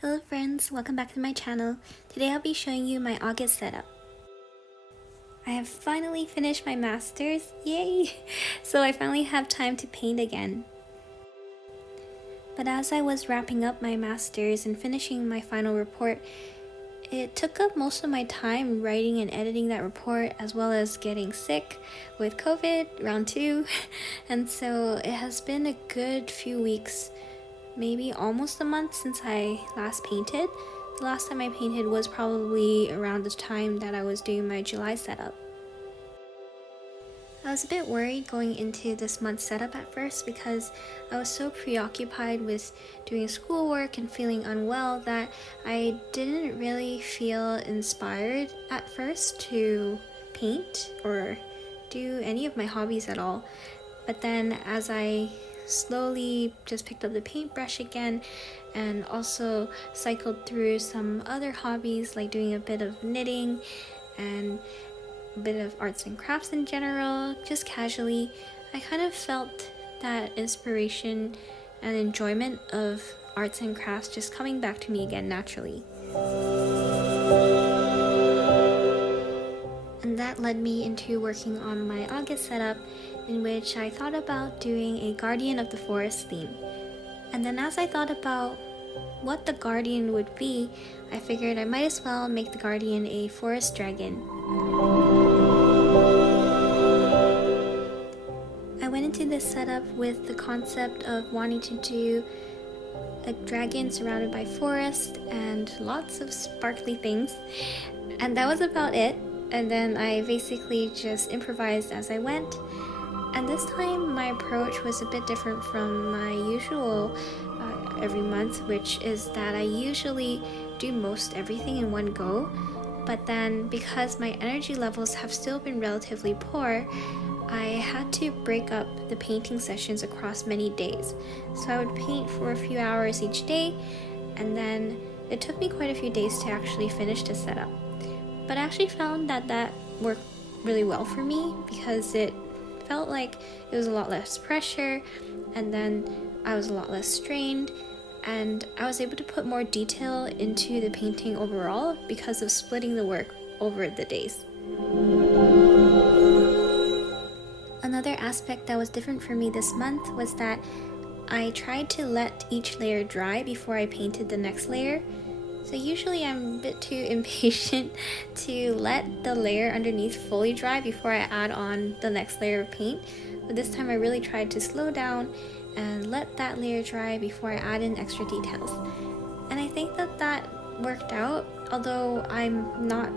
Hello friends, welcome back to my channel. Today I'll be showing you my August setup. I have finally finished my masters, yay! So I finally have time to paint again. But as I was wrapping up my masters and finishing my final report, it took up most of my time writing and editing that report, as well as getting sick with COVID, round 2. And so it has been a good few weeks, maybe almost a month since I last painted. The last time I painted was probably around the time that I was doing my July setup. I was a bit worried going into this month's setup at first because I was so preoccupied with doing schoolwork and feeling unwell that I didn't really feel inspired at first to paint or do any of my hobbies at all. But then as I slowly just picked up the paintbrush again and also cycled through some other hobbies like doing a bit of knitting and a bit of arts and crafts in general, just casually, I kind of felt that inspiration and enjoyment of arts and crafts just coming back to me again naturally. And that led me into working on my August setup, in which I thought about doing a Guardian of the Forest theme. And then as I thought about what the Guardian would be, I figured I might as well make the Guardian a forest dragon. I went into this setup with the concept of wanting to do a dragon surrounded by forest and lots of sparkly things, and that was about it. And then I basically just improvised as I went. And this time my approach was a bit different from my usual every month, which is that I usually do most everything in one go. But then because my energy levels have still been relatively poor, I had to break up the painting sessions across many days. So I would paint for a few hours each day, and then it took me quite a few days to actually finish the setup. But I actually found that worked really well for me because it felt like it was a lot less pressure, and then I was a lot less strained, and I was able to put more detail into the painting overall because of splitting the work over the days. Another aspect that was different for me this month was that I tried to let each layer dry before I painted the next layer. So usually I'm a bit too impatient to let the layer underneath fully dry before I add on the next layer of paint. But this time I really tried to slow down and let that layer dry before I add in extra details. And I think that worked out, although I'm not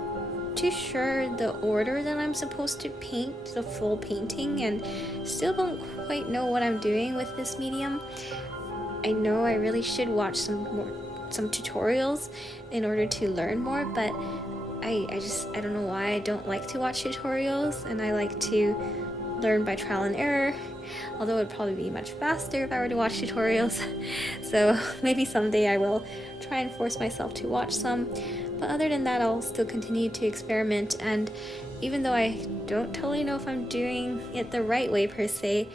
too sure the order that I'm supposed to paint the full painting and still don't quite know what I'm doing with this medium. I know I really should watch some tutorials in order to learn more, but I don't know why I don't like to watch tutorials, and I like to learn by trial and error, although it would probably be much faster if I were to watch tutorials. So maybe someday I will try and force myself to watch some, but other than that I'll still continue to experiment. And even though I don't totally know if I'm doing it the right way per se,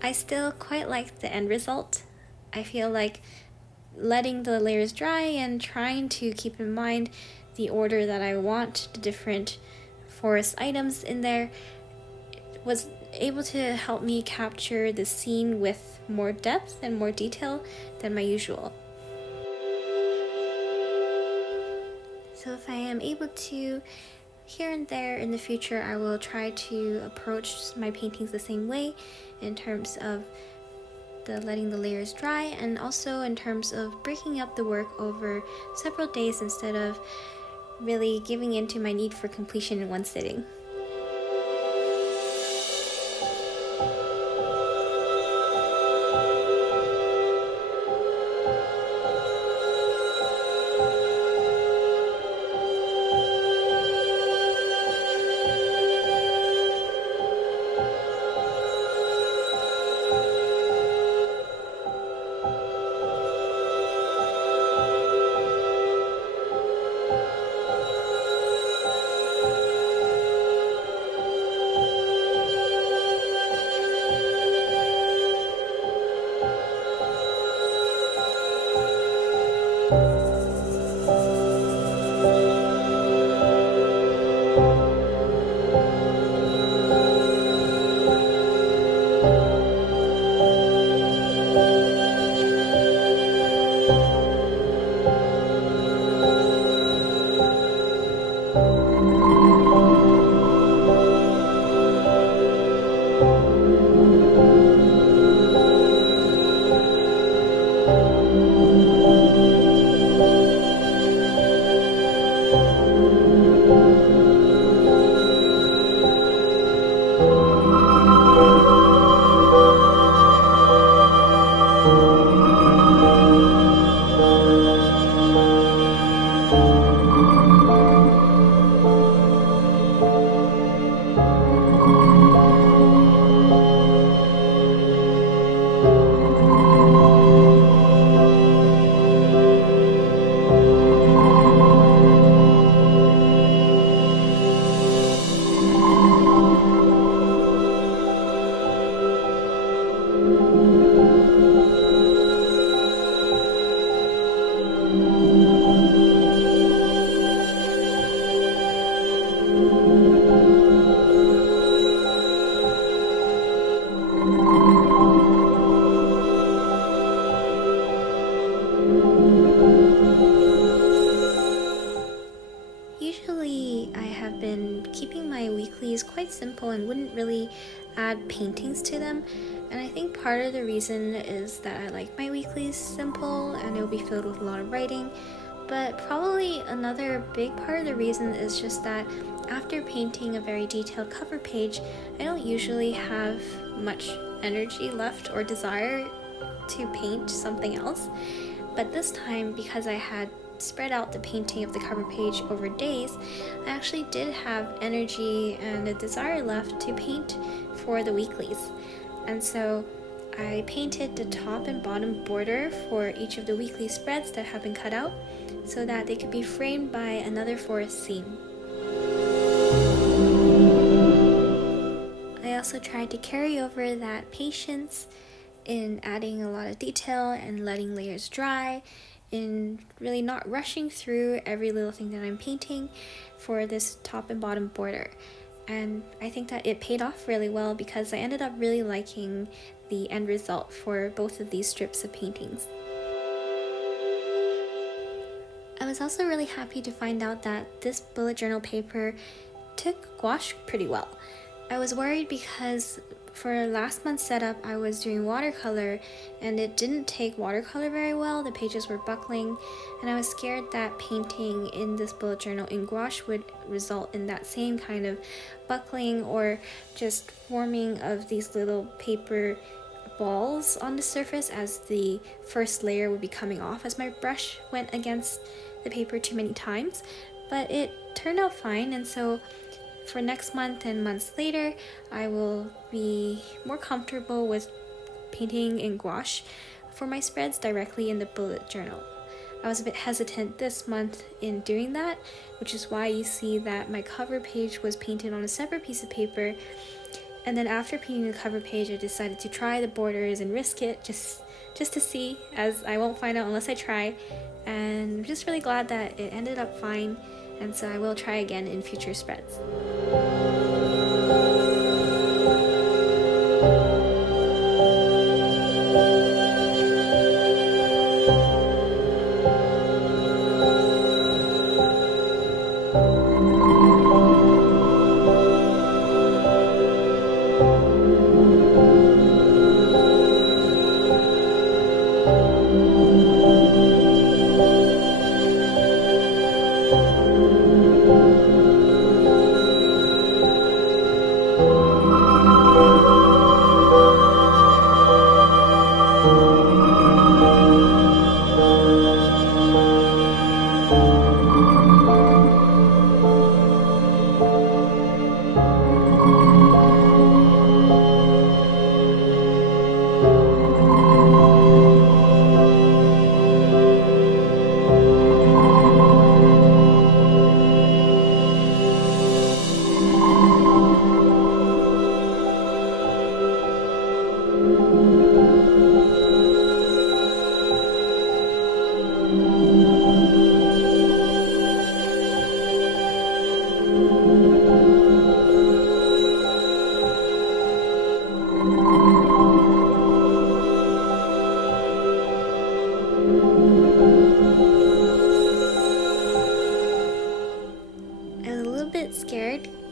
I still quite like the end result. I feel like letting the layers dry and trying to keep in mind the order that I want the different forest items in there was able to help me capture the scene with more depth and more detail than my usual. So if I am able to, here and there in the future, I will try to approach my paintings the same way in terms of letting the layers dry, and also in terms of breaking up the work over several days instead of really giving in to my need for completion in one sitting. these quite simple and wouldn't really add paintings to them. And I think part of the reason is that I like my weeklies simple and it will be filled with a lot of writing. But probably another big part of the reason is just that after painting a very detailed cover page, I don't usually have much energy left or desire to paint something else. But this time, because I had spread out the painting of the cover page over days, I actually did have energy and a desire left to paint for the weeklies. And so I painted the top and bottom border for each of the weekly spreads that have been cut out so that they could be framed by another forest scene. I also tried to carry over that patience in adding a lot of detail and letting layers dry, in really not rushing through every little thing that I'm painting for this top and bottom border. And I think that it paid off really well because I ended up really liking the end result for both of these strips of paintings. I was also really happy to find out that this bullet journal paper took gouache pretty well. I was worried because for last month's setup I was doing watercolor and it didn't take watercolor very well. The pages were buckling and I was scared that painting in this bullet journal in gouache would result in that same kind of buckling or just forming of these little paper balls on the surface as the first layer would be coming off as my brush went against the paper too many times. But it turned out fine, and so for next month and months later, I will be more comfortable with painting in gouache for my spreads directly in the bullet journal. I was a bit hesitant this month in doing that, which is why you see that my cover page was painted on a separate piece of paper. And then after painting the cover page, I decided to try the borders and risk it just to see, as I won't find out unless I try. And I'm just really glad that it ended up fine, and so I will try again in future spreads.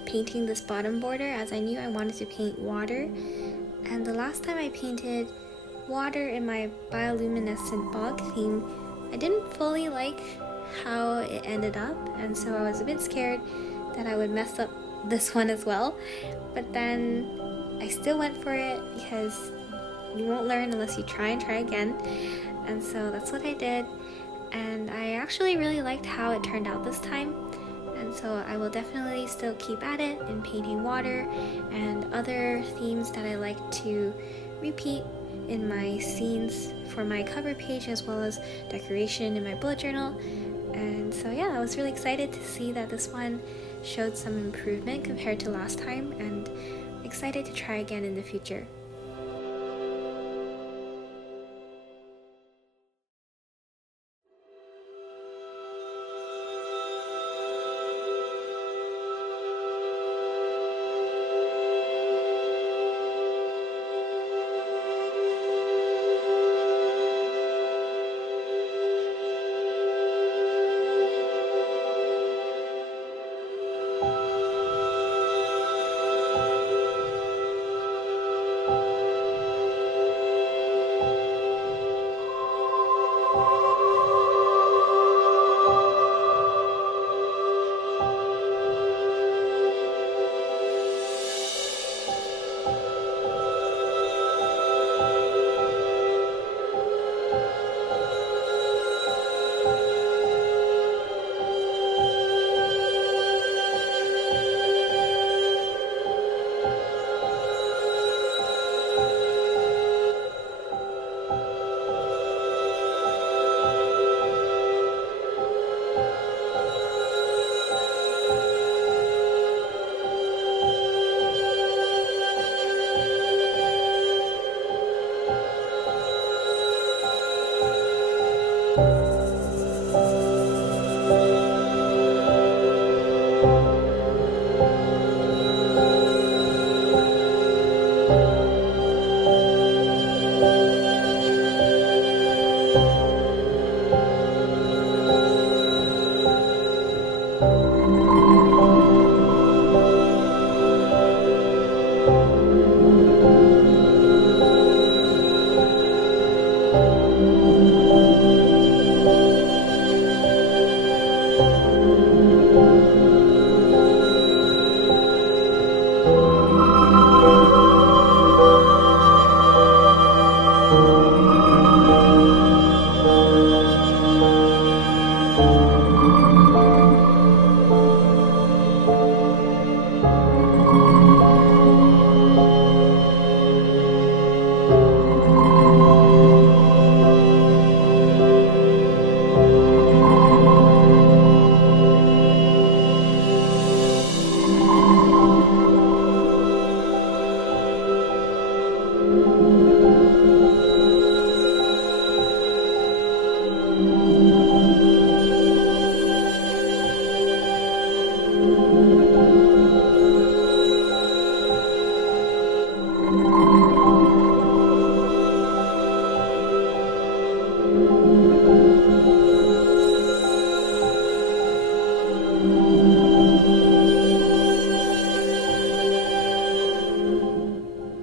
Painting this bottom border as I knew I wanted to paint water, and the last time I painted water in my bioluminescent bog theme, I didn't fully like how it ended up, and so I was a bit scared that I would mess up this one as well. But then I still went for it because you won't learn unless you try and try again, and so that's what I did, and I actually really liked how it turned out this time. And so I will definitely still keep at it in painting water and other themes that I like to repeat in my scenes for my cover page, as well as decoration in my bullet journal. And so yeah, I was really excited to see that this one showed some improvement compared to last time, and excited to try again in the future.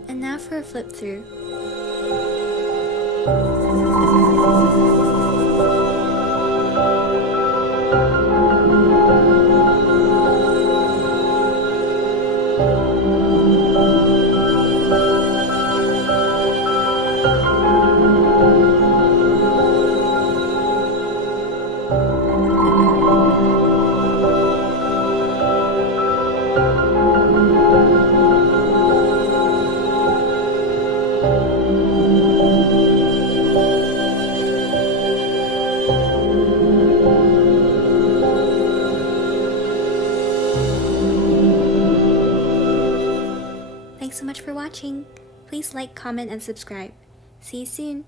And now for a flip through. Thanks so much for watching. Please like, comment, and subscribe. See you soon.